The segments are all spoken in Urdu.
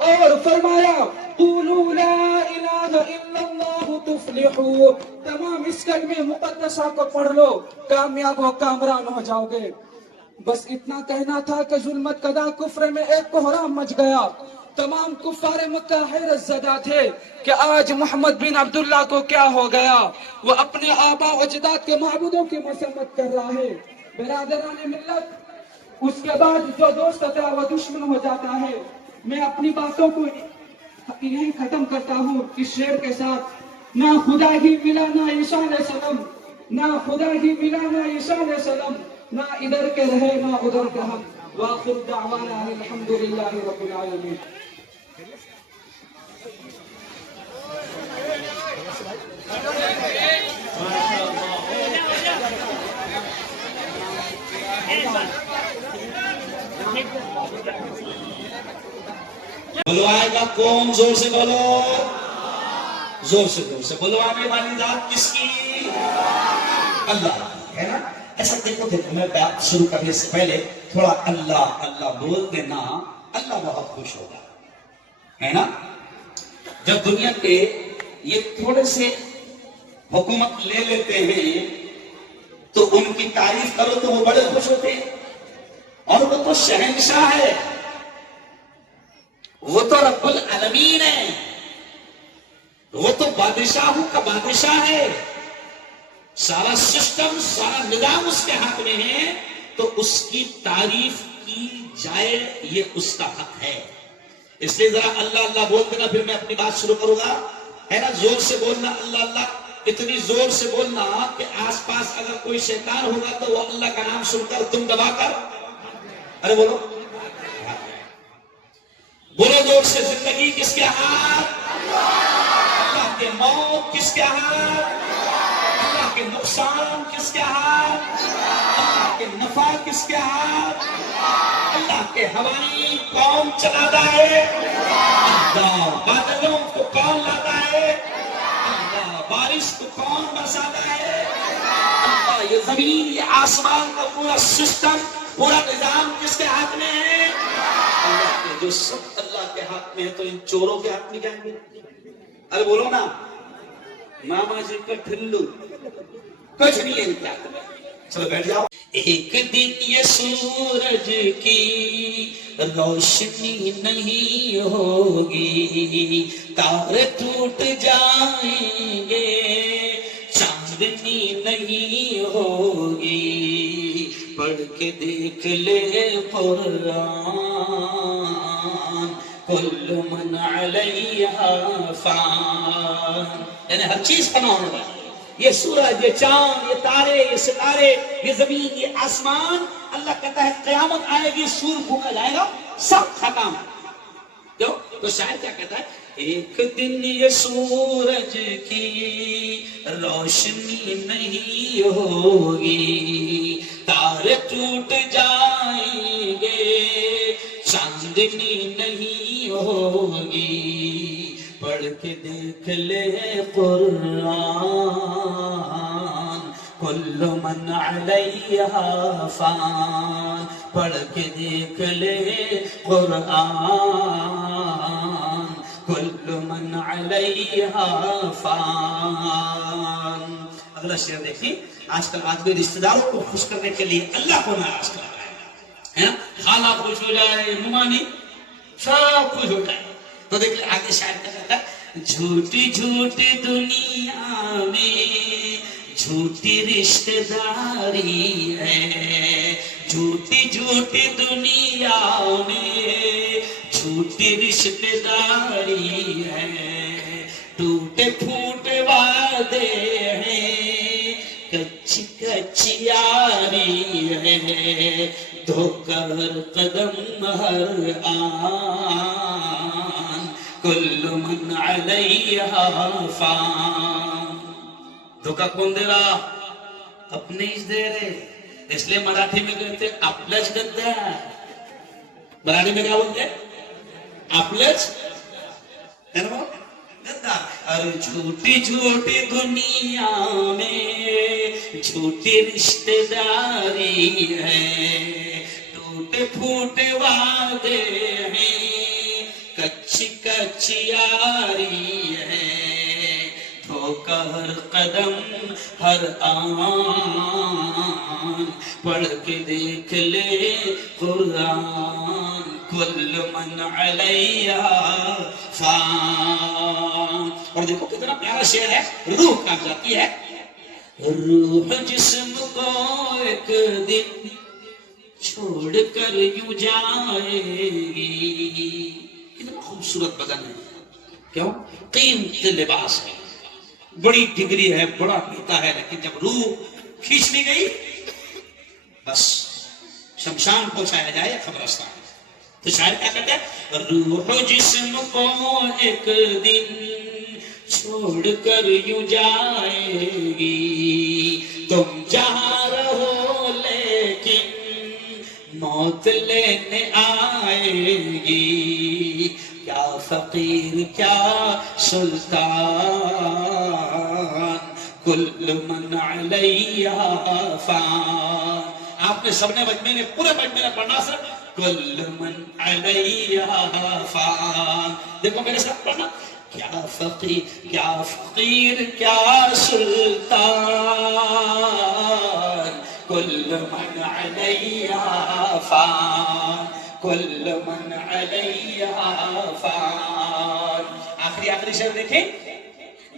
اور فرمایا قولوا لا الہ الا اللہ تفلحوا، تمام اس کلمہ مقدسہ کو پڑھ لو، کامیاب و کامران ہو جاؤ گے۔ بس اتنا کہنا تھا کہ ظلمت کدا کفر میں ایک کوہرام مچ گیا۔ تمام کفار مکہ حیرت زدہ تھے کہ آج محمد بن عبداللہ کو کیا ہو گیا، وہ اپنے آبا و اجداد کے معبودوں کی مذمت کر رہا ہے۔ برادران ملت، اس کے بعد جو دوست تھا وہ دشمن ہو جاتا ہے۔ میں اپنی باتوں کو یہی ختم کرتا ہوں اس شعر کے ساتھ: نہ خدا ہی ملا نہ عیسیٰ علیہ السلام، نہ خدا ہی ملا نہ عیسیٰ علیہ السلام، نہ ادھر کے رہے نہ ادھر کے ہم۔ وآخر دعوانا الحمدللہ رب العالمین۔ بلوائے گا کون؟ زور سے بولو، زور سے بلوانے والی ذات کس کی؟ اللہ ہے نا۔ ایسا دیکھو میں بات شروع کرنے سے پہلے تھوڑا اللہ اللہ بول دینا، اللہ بہت خوش ہوگا، ہے نا۔ جب دنیا کے یہ تھوڑے سے حکومت لے لیتے ہیں تو ان کی تعریف کرو تو وہ بڑے خوش ہوتے ہیں، اور وہ تو شہنشاہ ہے، وہ تو رب العالمین ہے، وہ تو بادشاہوں کا بادشاہ ہے، سارا سسٹم سارا نظام اس کے ہاتھ میں ہے، تو اس کی تعریف کی جائے یہ اس کا حق ہے۔ اس لیے ذرا اللہ اللہ بول دینا، پھر میں اپنی بات شروع کروں گا، ہے نا۔ زور سے بولنا اللہ اللہ، اتنی زور سے بولنا کہ آس پاس اگر کوئی شیطان ہوگا تو وہ اللہ کا نام سن کر تم دبا کر، ارے بولو بولو زور سے، زندگی کس کے ہاتھ؟ اللہ کے موت کس کے ہاتھ؟ اللہ کے نقصان کس کے ہاتھ؟ اللہ کے نفع کس کے ہاتھ؟ اللہ کے ہوائیں کون چلاتا ہے؟ اللہ بادلوں کو کون لاتا ہے؟ اللہ بارش کو کون برساتا ہے؟ اللہ یہ زمین یہ آسمان کا پورا سسٹم پورا نظام کس کے ہاتھ میں ہے؟ اللہ کے۔ جو سب اللہ کے ہاتھ میں ہے تو ان چوروں کے ہاتھ میں جائیں گے؟ ارے بولو نا، ماما جی کا ٹھلو کچھ نہیں ہے ان کے ہاتھ میں۔ چلو بیٹھ جاؤ۔ ایک دن یہ سورج کی روشنی نہیں ہوگی، تارے ٹوٹ جائیں گے، چاندنی نہیں ہوگی، پڑھ کے دیکھ لے قرآن، کل من علیہا فان، یعنی ہر چیز فنا ہونے والی ہے۔ یہ سورج، یہ چاند، یہ تارے، یہ ستارے، یہ زمین، یہ آسمان، اللہ کہتا ہے قیامت آئے گی، سور پھونکا جائے گا، سب ختم۔ کیوں؟ تو شاعر کیا کہتا ہے؟ ایک دن یہ سورج کی روشنی نہیں ہوگی، تارے ٹوٹ جائیں گے، چاندنی نہیں ہوگی، پڑھ کے دیکھ لے قرآن، کل من علیہا فان، پڑھ کے دیکھ لے قرآن، کل من علیہا فان۔ اگلا شعر دیکھیں۔ آج کل آدمی رشتہ داروں کو خوش کرنے کے لیے اللہ کو ناراض کر رہا ہے، خالہ خوش ہو جائے، ممانی سب خوش ہو جائے۔ تو دیکھ آگے شاعر کیا کہتا ہے؟ جھوٹی جھوٹی دنیا میں جھوٹی رشتہ داری ہے، جھوٹی جھوٹی دنیا میں جھوٹی رشتہ داری ہے، ٹوٹے پھوٹے وعدے ہیں، کچی کچی یاری ہے، دھوکہ ہر قدم ہر آن، کل من علیہا فان۔ دھوکہ کون دے رہا؟ اپنے ہی دے رہے۔ اس لیے مراٹھی میں کہتے اپلچ گدار۔ مراٹھی میں کیا بولتے؟ اپلچ گدار۔ اور جھوٹی جھوٹی دنیا میں جھوٹی رشتہ داری ہے، ٹوٹے پھوٹے وعدے ہیں، کچی کچی یاری ہے، دھوکہ ہر قدم ہر آن، پڑھ کے دیکھ لے قرآن، کل من علیہ فان۔ اور دیکھو کتنا پیارا شعر ہے، روح کہاں جاتی ہے، روح جسم کو ایک دن چھوڑ کر یوں جائے گی۔ کتنا خوبصورت بدن ہے، کیوں؟ قیمت لباس ہے، بڑی ڈگری ہے، بڑا پیتا ہے، لیکن جب روح کھینچ لی گئی بس شمشان پہنچایا جائے قبرستان۔ تو شاعر کیا کہتے ہیں، روح جسم کو ایک دن چھوڑ کر یوں جائے گی، تم جہاں رہو لیکن موت لینے آئے گی، کیا فقیر کیا سلطان، کل من علیہ فان۔ آپ نے سب نے مجمع نے پورے مجمع نے پڑھنا سر، کل من علیہ فان۔ دیکھو میرے ساتھ پڑھنا، کیا فقیر کیا سلطان، کل من علیہ فان، کل من علیہ فان۔ آخری شعر دیکھیں،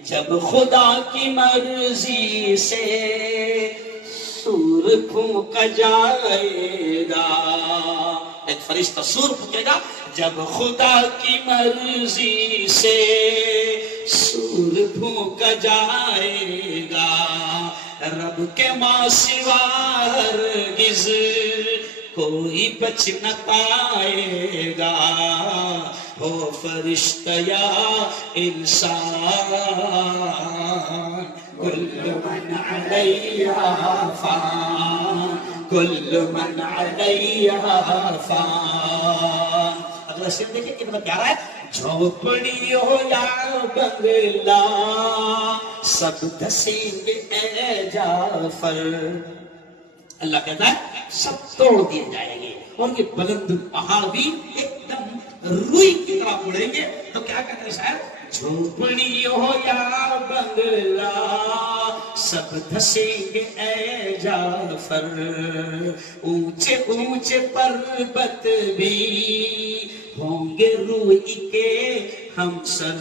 جب خدا کی مرضی سے سور پھونکا جائے گا، ایک فرشتہ سور پھونکے گا، جب خدا کی مرضی سے سور پھونکا جائے گا، رب کے ماں سوا ہرگز کوئی بچ نہ پائے گا، ہو فرشتہ یا انسان، کل من علیہ فان، کل من علیہ فان۔ اگلا شعر دیکھیں کتنا پیارا ہے، جھوپڑی ہو یا بنگلہ سب دھسیں گے اے جعفر، اللہ کہتا ہے سب توڑ دیے جائیں گے، اور یہ بلند پہاڑ بھی ایک دم روئی کی طرح اڑیں گے۔ تو کیا کہتے ہیں شاید، جھوپڑی ہو یا بنگلہ سب دھسیں گے اے جعفر، اونچے اونچے پربت بھی ہوں گے روئی کے ہم سر،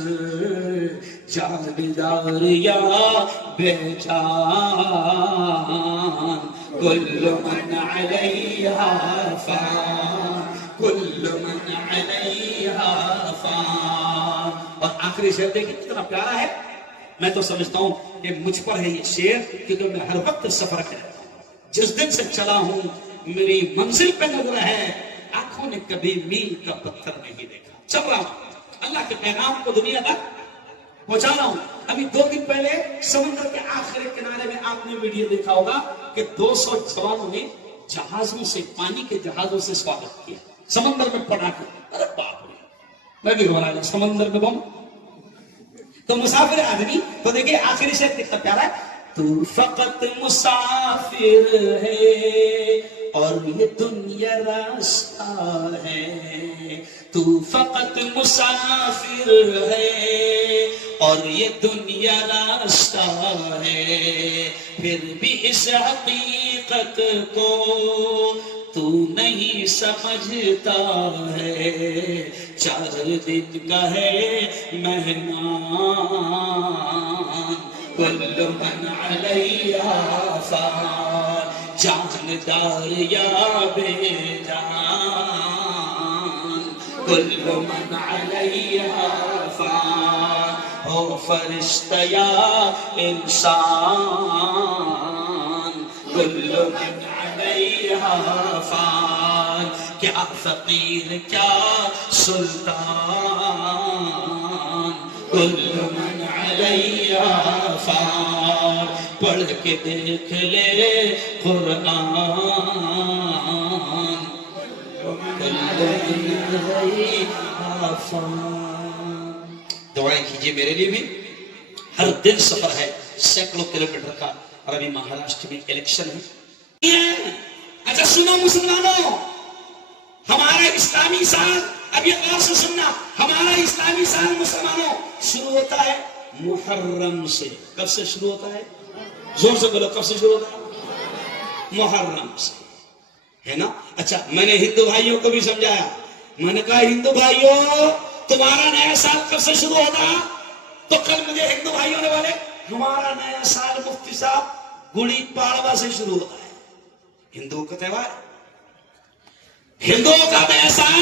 جاندار یا بے جان، کل من علیہ فان، کل من علیہ فان۔ اور آخری شعر دیکھیں کتنا پیارا ہے، میں تو سمجھتا ہوں کہ مجھ پر ہے یہ شعر، کیونکہ میں ہر وقت سفر کرتا ہوں، جس دن سے چلا ہوں میری منزل پہ نظر ہے، آنکھوں نے کبھی میل کا پتھر نہیں دیکھا، چل رہا ہوں اللہ کے پیغام کو دنیا تک پہنچا رہا ہوں۔ ابھی 2 دن پہلے سمندر کے آخری کنارے میں آپ نے ویڈیو دیکھا ہوگا کہ 200 جوانوں نے جہازوں سے، پانی کے جہازوں سے سواگت کیا، سمندر میں پڑا کے، ارے باپ رے، میں بھی گھبرا گیا، سمندر میں بم۔ تو مسافر آدمی، تو دیکھیں آخری شعر کتنا پیارا ہے، تو فقط مسافر ہے اور یہ دنیا راستہ ہے، تو فقط مسافر ہے اور یہ دنیا راستہ ہے، پھر بھی اس حقیقت کو تو نہیں سمجھتا ہے، 4 دن کا ہے مہمان، کل من علیہ فان، جاندار یا بے جان، کل من علیہ فان، ہو فرشتہ یا انسان، کل من علیہ فان۔ کیا فقیر کیا سلطان، کل من علیہ فان، پڑھ کے دیکھ لے قرآن، کل من علیہ فان۔ دعائیں کیجئے میرے لیے بھی، ہر دن سفر ہے سینکڑوں کلومیٹر کا، اور ابھی مہاراشٹر میں الیکشن ہے۔ اچھا سنو مسلمانوں، ہمارا اسلامی سال اب یہ غور سے سننا، ہمارا اسلامی سال مسلمانوں شروع ہوتا ہے محرم سے. کب سے شروع ہوتا ہے؟ زور سے بولو، کب سے شروع ہوتا ہے؟ محرم سے، ہے نا. اچھا، میں نے ہندو بھائیوں کو بھی سمجھایا. میں نے کہا ہندو بھائیوں تمہارا نیا سال کب سے شروع ہوتا؟ تو کل مجھے ہندو بھائیوں نے بولے ہمارا نیا سال مفتی صاحب گڑی پاڑوا سے شروع ہوتا ہے. ہندوؤں کا تہوار، ہندوؤں کا نیا سال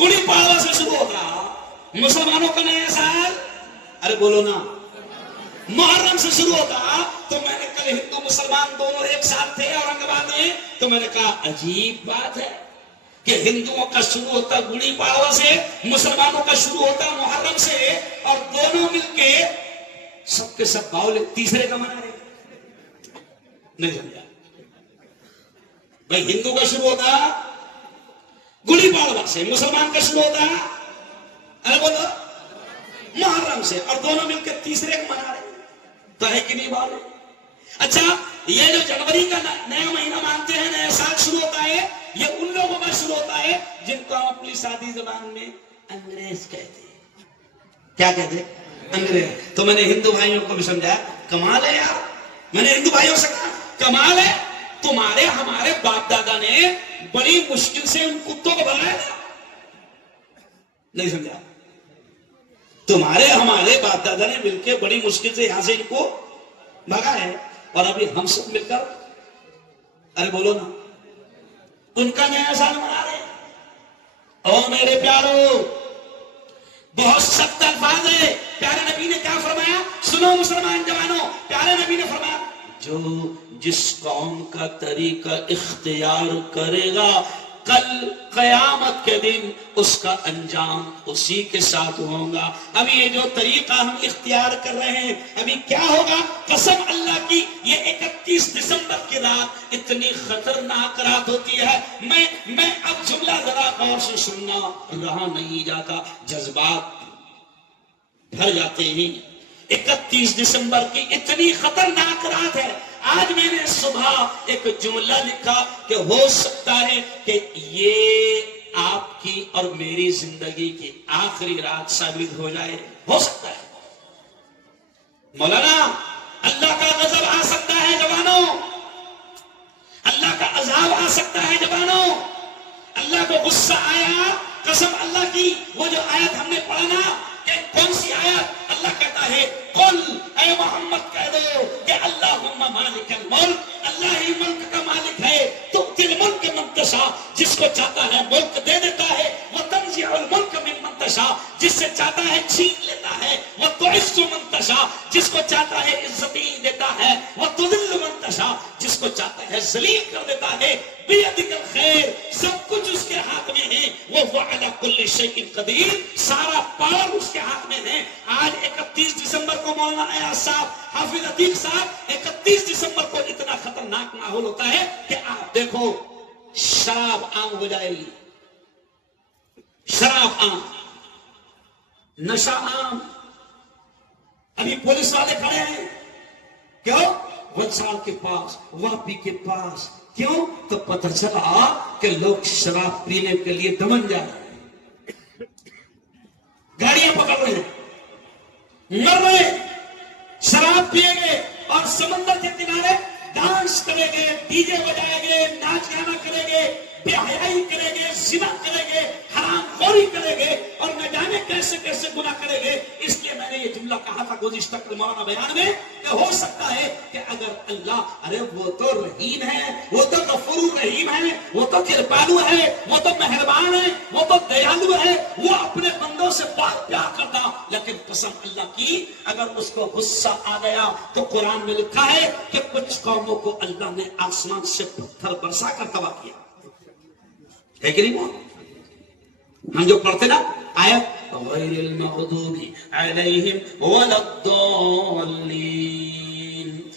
گڑی پاڑوا سے شروع ہوتا. مسلمانوں کا نیا سال ارے بولو نا محرم سے شروع ہوتا. تو میں نے کل ہندو مسلمان دونوں ایک ساتھ تھے اورنگ آباد میں، تو میں نے کہا عجیب بات ہے کہ ہندوؤں کا شروع ہوتا گڑی پاڑوا سے، مسلمانوں کا شروع ہوتا محرم سے، اور دونوں مل کے سب کے سب باؤل تیسرے کا منا رہے. نہیں سمجھا بھائی؟ ہندو کا شروع ہوتا گڑی پاڑوا سے، مسلمان کا شروع ہوتا ارے بولو محرم سے، اور دونوں مل کے تیسرے کو منا رہے. تو ہے کہ نہیں بات؟ اچھا، یہ جو جنوری کا نیا مہینہ مانتے ہیں نیا سال شروع ہوتا ہے، یہ ان لوگوں کا شروع ہوتا ہے جن کو ہم اپنی سادی زبان میں انگریز کہتے ہیں. کیا کہتے ہیں؟ انگریز. تو میں نے ہندو بھائیوں کو بھی سمجھایا کمال ہے یار. میں نے ہندو بھائیوں سے کہا کمال ہے، تمہارے ہمارے باپ دادا نے بڑی مشکل سے ان کتوں کو بھگایا تھا. نہیں سمجھا؟ تمہارے ہمارے باپ دادا نے مل کے بڑی مشکل سے یہاں سے ان کو بھگا ہے، اور ابھی ہم سب مل کر ارے بولو نا ان کا نیا سال منا رہے. اور میرے پیارو بہت سخت الفاظ ہے. پیارے نبی نے کیا فرمایا؟ سنو مسلمان جوانوں، پیارے نبی نے فرمایا جو جس قوم کا طریقہ اختیار کرے گا کل قیامت کے دن اس کا انجام اسی کے ساتھ ہوگا. ابھی یہ جو طریقہ ہم اختیار کر رہے ہیں ابھی کیا ہوگا؟ قسم اللہ کی یہ 31 دسمبر کی رات اتنی خطرناک رات ہوتی ہے. میں اب جملہ ذرا غور سے سننا، رہا نہیں جاتا، جذبات بھر جاتے ہیں. 31 دسمبر کی اتنی خطرناک رات ہے. آج میں نے صبح ایک جملہ لکھا کہ ہو سکتا ہے کہ یہ آپ کی اور میری زندگی کی آخری رات ثابت ہو جائے. ہو سکتا ہے مولانا. اللہ کا غضب آ سکتا ہے جوانوں، اللہ کا عذاب آ سکتا ہے جوانوں. اللہ کو غصہ آیا، قسم اللہ کی وہ جو آیت ہم نے پڑھا نا، کہ کون سی آیت؟ اللہ کہتا ہے قل اے محمد کہہ دو کہ اللہم مالک الملک، اللہ ہی ملک کا مالک ہے. تو تل ملک من تشاء، جس کو چاہتا ہے ملک دے دیتا ہے. وہ تنزع الملک ممن تشاء، جس سے چاہتا ہے چھین لیتا ہے. وہ تعز من تشاء، جس کو چاہتا ہے عزت دیتا ہے. وہ تذل من تشاء، جس کو چاہتا ہے ذلیل کر دیتا ہے. بیدک الخیر، سب کچھ اس کے ہاتھ میں ہے. وہ علی کل شیء قدیر، سارا پاور اس کے ہاتھ میں ہے. آج 31 دسمبر کو مولانا ایاز صاحب، حافظ عتیق صاحب، 31 دسمبر کو اتنا خطرناک ماحول ہوتا ہے کہ آپ دیکھو شراب عام ہو جائے گی، شراب عام، نشہ عام. ابھی پولیس والے کھڑے ہیں کیوں؟ وچھال کے پاس، واپی کے پاس. کیوں؟ تو پتہ چلا کہ لوگ شراب پینے کے لیے دمن جا رہے ہیں، گاڑیاں پکڑ رہے ہیں، مر رہے ہیں، شراب پیئیں گے اور سمندر کے کنارے ڈانس کریں گے، ڈی جے بجائیں گے، ناچ گانا کریں گے، بے حیائی کریں گے، زنا کریں گے، حرام خوری کریں گے، اور نہ جانے کیسے کیسے گناہ کریں گے. اس لیے میں نے یہ جملہ کہا تھا گزشتہ مولانا بیان میں کہ ہو سکتا ہے کہ اگر اللہ، ارے وہ تو رحیم ہے، وہ تو غفور رحیم ہے، وہ تو کرپالو ہے، وہ تو مہربان ہے، وہ تو دیالو ہے، وہ اپنے بندوں سے بہت پیار کرتا. لیکن قسم اللہ کی اگر اس کو غصہ آ گیا تو قرآن میں لکھا ہے کہ کچھ قوموں کو اللہ نے آسمان سے پتھر برسا کر تباہ کیا. ہے کہ نہیں؟ ہم جو پڑھتے نا آیت غیر المغضوب علیہم ولا الضالین،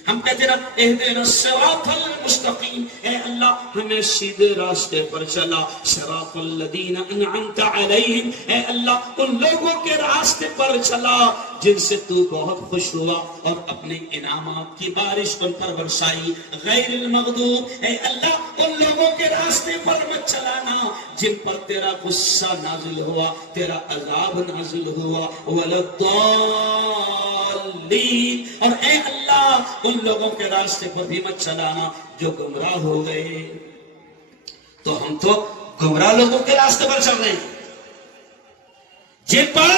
ہم کہتے ہیں اہدنا الصراط المستقیم، اے اللہ ہمیں سیدھے راستے پر چلا، صراط الذین انعمت علیہم، اے اللہ ان لوگوں کے راستے پر چلا جن سے تو بہت خوش ہوا اور اپنے انعامات کی بارش ان پر برسائی، غیر المغضوب، اے اللہ ان لوگوں کے راستے پر مت چلانا جن پر تیرا غصہ نازل ہوا، تیرا عذاب نازل ہوا، ولا الضالین، اور اے اللہ ان لوگوں کے راستے پر بھی مت چلانا جو گمراہ ہو گئے۔ تو ہم تو گمراہ لوگوں کے راستے پر چل رہے ہیں جن پر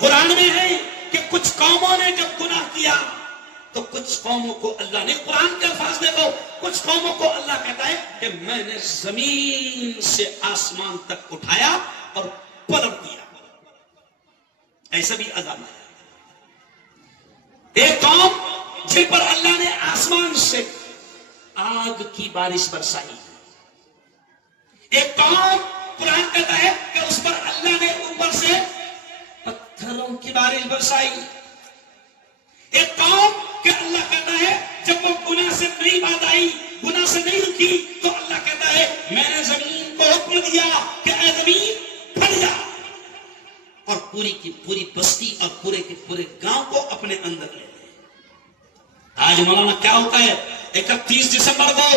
قرآن میں ہے کہ کچھ قوموں نے جب گناہ کیا تو کچھ قوموں کو اللہ نے، قرآن کے الفاظ دیکھو، کچھ قوموں کو اللہ کہتا ہے کہ میں نے زمین سے آسمان تک اٹھایا اور پلٹ دیا، ایسا بھی عذاب ہے۔ ایک قوم جن پر اللہ نے آسمان سے آگ کی بارش برسائی، ایک قوم قرآن کہتا ہے کہ اس پر اللہ نے اوپر سے پتھروں کی بارش برسائی، ایک قوم کہ اللہ کہتا ہے جب وہ گناہ سے نہیں باز آئی، گناہ سے نہیں رکی، تو اللہ کہتا ہے میں نے زمین کو حکم دیا کہ اے زمین پھٹ جا، اور پوری کی پوری بستی اور پورے کے پورے گاؤں کو اپنے اندر لے لے۔ آج مولانا کیا ہوتا ہے، 31 دسمبر کو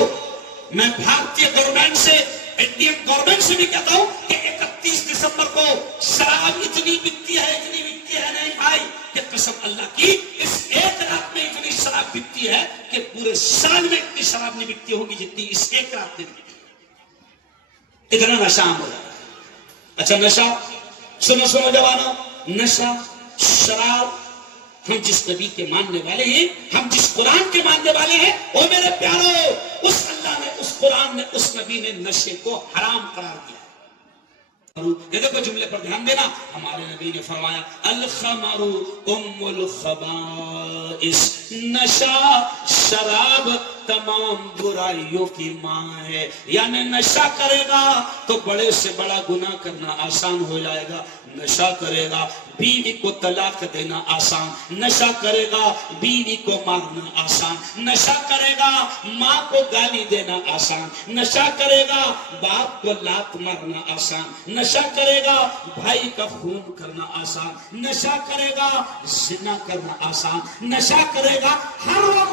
میں بھارتی گورنمنٹ سے، انڈین گورنمنٹ سے بھی کہتا ہوں کہ 31 دسمبر کو شراب اتنی بکتی ہے نہیں بھائی کہ قسم اللہ کی اس ایک رات میں اتنی شراب بکتی ہے کہ پورے سال میں اتنی شراب نہیں بکتی ہوگی جتنی اس ایک رات میں بکتی، اتنا نشہ عام ہو جاتا ہے۔ اچھا نشہ، سنو جوانوں، نشہ، شراب، ہم جس نبی کے ماننے والے ہیں، ہم جس قرآن کے ماننے والے ہیں، او میرے پیارو، اس اللہ نے، اس قرآن نے، اس نبی نے نشے کو حرام قرار دیا۔ یہ دیکھو جملے پر دھیان دینا، ہمارے نبی نے فرمایا الخمر ام الخبائث، نشہ، شراب تمام برائیوں کی ماں ہے، یعنی نشہ کرے گا تو بڑے سے بڑا گناہ کرنا آسان ہو جائے گا، نشہ کرے گا بیوی کو طلاق دینا آسان، نشہ کرے گا بیوی کو مارنا آسان، نشہ کرے گا ماں کو گالی دینا آسان، نشہ کرے گا باپ کو لات مارنا آسان، نشہ کرے گا بھائی کا خون کرنا آسان، نشہ کرے گا زنا کرنا آسان، نشہ کرے گا ہر وہ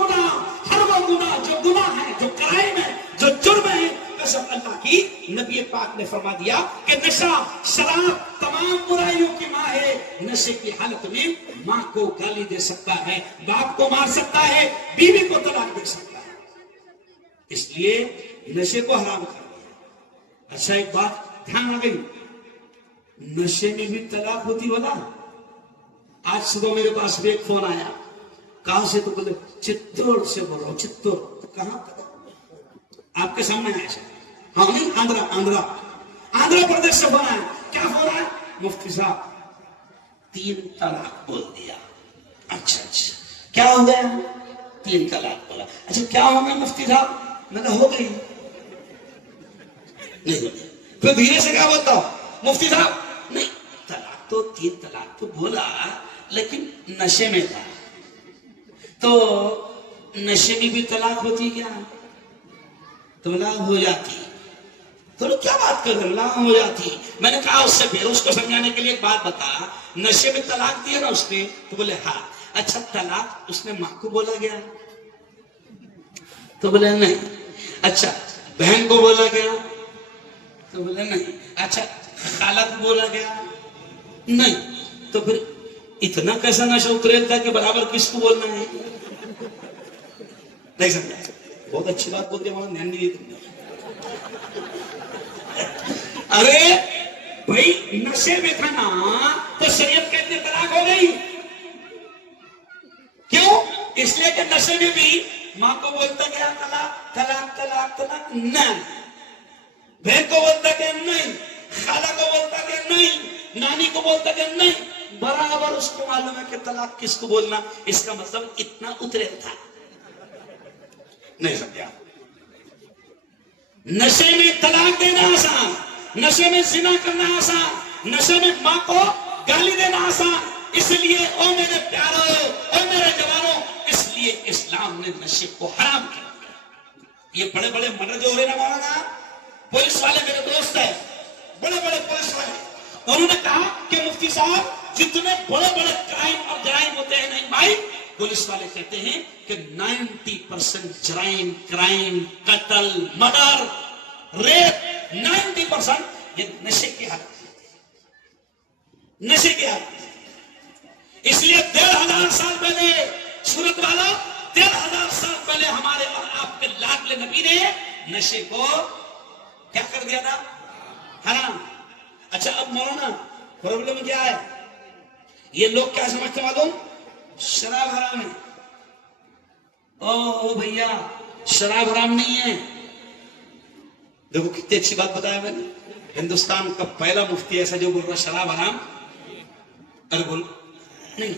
گناہ جو گناہ ہے، جو کرائم ہے، جو جرم ہے، قسم اللہ کی نبی پاک نے فرما دیا کہ نشہ، شراب تمام برائیوں کی ماں ہے، نشے کی حالت میں ماں کو گالی دے سکتا ہے، باپ کو مار سکتا ہے، بیوی کو طلاق دے سکتا ہے، اس لیے نشے کو حرام کر دیا۔ اچھا ایک بات دھیان آ گئی، نشے میں بھی طلاق ہوتی والا۔ آج صبح میرے پاس بھی ایک فون آیا، کہاں سے؟ تو بولے چتور سے بول رہا ہوں۔ چتور کہاں؟ آپ کے سامنے آیا ہے، ہاں نہیں، آندھرا پردیش سے فون آیا۔ کیا فون آیا؟ مفتی صاحب 3 طلاق بول دیا۔ اچھا کیا ہو گیا؟ 3 طلاق بولا۔ اچھا کیا ہو گیا مفتی صاحب؟ میں نے ہو گئی نہیں۔ پھر دھیرے سے کیا بولتا ہوں مفتی صاحب، نہیں طلاق تو 3 طلاق تو بولا لیکن نشے میں تھا، تو نشے میں بھی طلاق ہوتی کیا؟ تو طلاق ہو جاتی۔ تو کیا بات کر رہے ہیں؟ طلاق ہو جاتی۔ میں نے کہا اس سے پھر اس کو سمجھانے کے لیے ایک بات بتا، نشے میں طلاق دیا نا اس نے؟ تو بولے ہاں۔ اچھا طلاق اس نے ماں کو بولا گیا؟ تو بولے نہیں۔ اچھا بہن کو بولا گیا؟ تو بولے نہیں۔ اچھا خالہ کو بولا گیا؟ نہیں۔ تو پھر اتنا کیسا نشہ اترے تھا کہ برابر کس کو بولنا ہے؟ نہیں سمجھا؟ بہت اچھی بات بولتے وہاں دھیان نہیں دیتے۔ ارے بھائی نشے میں تھا نا تو شریعت کہتے طلاق ہو گئی، کیوں؟ اس لیے کہ نشے میں بھی ماں کو بولتا گیا طلاق طلاق طلاق طلاق، نہیں، بہن کو بولتا گیا نہیں، خالہ کو بولتا گیا نہیں، نانی کو بولتا گیا نہیں، برابر اس کو معلوم ہے کہ طلاق کس کو بولنا۔ اس کا مطلب اتنا اترے تھا۔ نہیں سمجھا؟ نشے میں طلاق دینا آسان، نشے میں زنا کرنا آسان، نشے میں ماں کو گالی دینا آسان، اس لیے او میرے پیارو، او میرے جوانوں، اس لیے لیے اسلام نے نشے کو حرام کیا. یہ بڑے بڑے مرڈر جو ہو رہے نا مولانا، پولیس والے میرے دوست ہیں، بڑے بڑے پولیس والے، انہوں نے کہا کہ مفتی صاحب جتنے بڑے بڑے کرائم اور جرائم ہوتے ہیں نہیں بھائی، پولیس والے کہتے ہیں کہ 90% جرائم، کرائم، قتل، مرڈر، ریپ، 90% یہ نشے کی حالت ہے، نشے کی حالت ہے. اس لیے 1500 سال پہلے سورت والا 1500 سال پہلے ہمارے اور آپ کے لاڈلے نبی نے نشے کو کیا کر دیا تھا؟ حرام. اچھا اب مولانا پرابلم کیا ہے؟ یہ لوگ کیا سمجھتے معلوم؟ شراب حرام ہے. او بھیا شراب حرام نہیں ہے. دیکھو کتنی اچھی بات بتایا میں نے. ہندوستان کا پہلا مفتی ایسا جو بول رہا شراب حرام. ارے بول نہیں،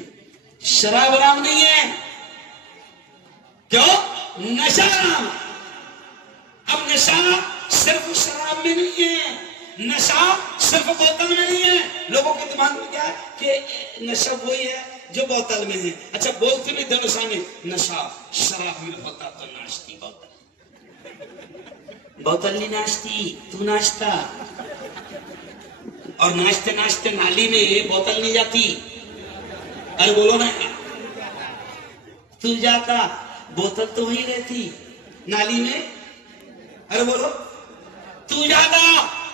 شراب حرام نہیں ہے. کیوں؟ نشہ حرام. اب نشہ صرف شراب میں نہیں ہے، نشہ صرف بوتل میں نہیں ہے. لوگوں کے دماغ میں کیا ہے کہ نشہ وہی ہے جو بوتل میں ہے. اچھا بولتے بھی دنسا میں نشہ شراب میں ہوتا تو ناشتی بوتل، بوتل نہیں ناشتی، تو ناشتا. اور ناشتے ناشتے نالی میں بوتل نہیں جاتی. ارے بولو نا، تو جاتا بوتل تو وہی رہتی نالی میں. ارے بولو تو جاتا.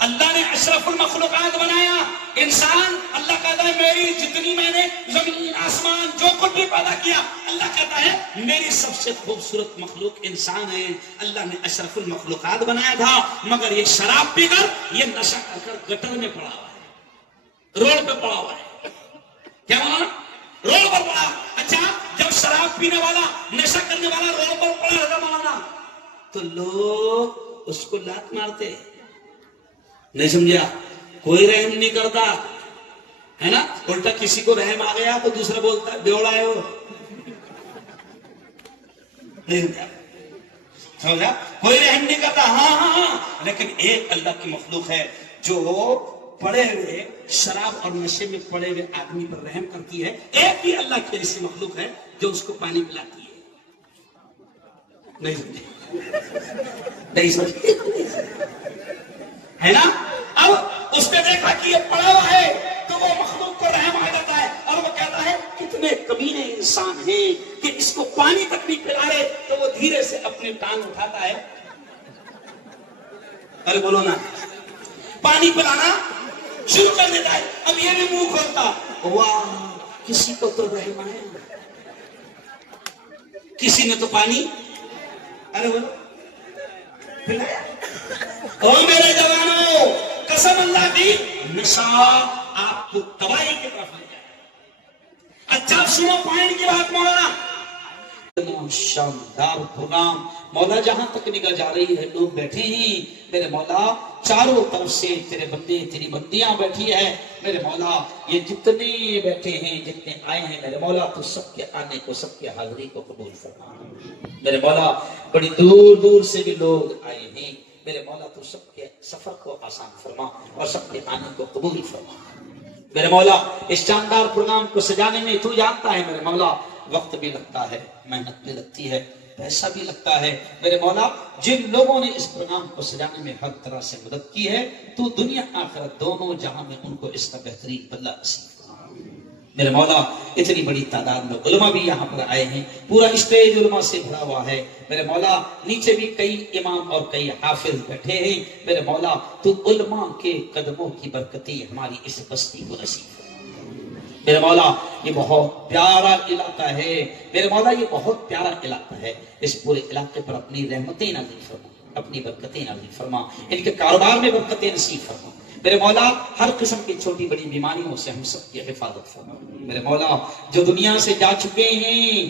اللہ نے اشرف المخلوقات بنایا انسان. اللہ کہتا ہے میری جتنی میں نے زمین آسمان جو کچھ بھی پیدا کیا، اللہ کہتا ہے میری سب سے خوبصورت مخلوق انسان ہے. اللہ نے اشرف المخلوقات بنایا تھا، مگر یہ شراب پی کر، یہ نشہ کر کر گٹر میں پڑا ہوا ہے، روڈ پہ پڑا ہوا ہے. کیا ہوا؟ روڈ پر پڑا. اچھا جب شراب پینے والا، نشہ کرنے والا روڈ پر پڑا رہتا مولانا، تو لوگ اس کو لات مارتے. نہیں سمجھا؟ کوئی رحم نہیں کرتا ہے نا. الٹا کسی کو رحم آ گیا تو دوسرا بولتا ہے بیوڑا ہے وہ. نہیں سمجھا؟ کوئی رحم نہیں کرتا. ہاں ہاں ہاں، لیکن ایک اللہ کی مخلوق ہے جو پڑے ہوئے شراب اور نشے میں پڑے ہوئے آدمی پر رحم کرتی ہے. ایک ہی اللہ کی ایسی مخلوق ہے جو اس کو پانی پلاتی ہے. نہیں سمجھے؟ نہیں سمجھے ہے نا. اب اس نے دیکھا کہ یہ پڑا ہوا ہے تو وہ مخلوق کو رحم آ جاتا ہے اور وہ کہتا ہے کتنے کمینے انسان ہیں کہ اس کو پانی تک نہیں پلا رہے. تو وہ دھیرے سے اپنی ٹانگ اٹھاتا ہے. ارے بولو نا، پانی پلانا شروع کر دیتا ہے. اب یہ بھی منہ کھولتا، واہ کسی کو تو رحم آیا، کسی نے تو پانی. ارے بولو پلایا. اور میرے جوانوں قسم اللہ کی، نشہ آپ کو تباہی کی طرف لے جائے. اچھا سنو پوائنٹ کی بات مولانا. شاندار پروگرام مولا، جہاں تک نگاہ جا رہی ہے لوگ بیٹھے ہیں میرے مولا. چاروں طرف سے تیرے بندے تیری بندیاں بیٹھی ہے میرے مولا. یہ جتنے بیٹھے ہیں، جتنے آئے ہیں میرے مولا، تو سب کے آنے کو، سب کی حاضری کو قبول فرما میرے مولا. بڑی دور دور سے بھی لوگ آئے ہیں میرے مولا، تو سب کے سفر کو آسان فرما اور سب کے آنے کو قبول فرما میرے مولا. اس شاندار پروگرام کو سجانے میں تو جانتا ہے میرے مولا وقت بھی لگتا ہے، محنت بھی لگتی ہے، پیسہ بھی لگتا ہے میرے مولا. جن لوگوں نے اس پروگرام کو سجانے میں ہر طرح سے مدد کی ہے، تو دنیا آخرت دونوں جہاں میں ان کو اس کا بہترین بدلہ نصیب میرے مولا. اتنی بڑی تعداد میں علماء بھی یہاں پر آئے ہیں، پورا اسٹیج علماء سے بھرا ہوا ہے میرے مولا. نیچے بھی کئی امام اور کئی حافظ بیٹھے ہیں میرے مولا. تو علماء کے قدموں کی برکتیں ہماری اس بستی کو نصیب میرے مولا. یہ بہت پیارا علاقہ ہے میرے مولا، یہ بہت پیارا علاقہ ہے. اس پورے علاقے پر اپنی رحمتیں نازل فرما، اپنی برکتیں نازل فرما، ان کے کاروبار میں برکتیں نصیب فرما میرے مولا. ہر قسم کی چھوٹی بڑی بیماریوں سے ہم سب کی حفاظت فرما میرے مولا. جو دنیا سے جا چکے ہیں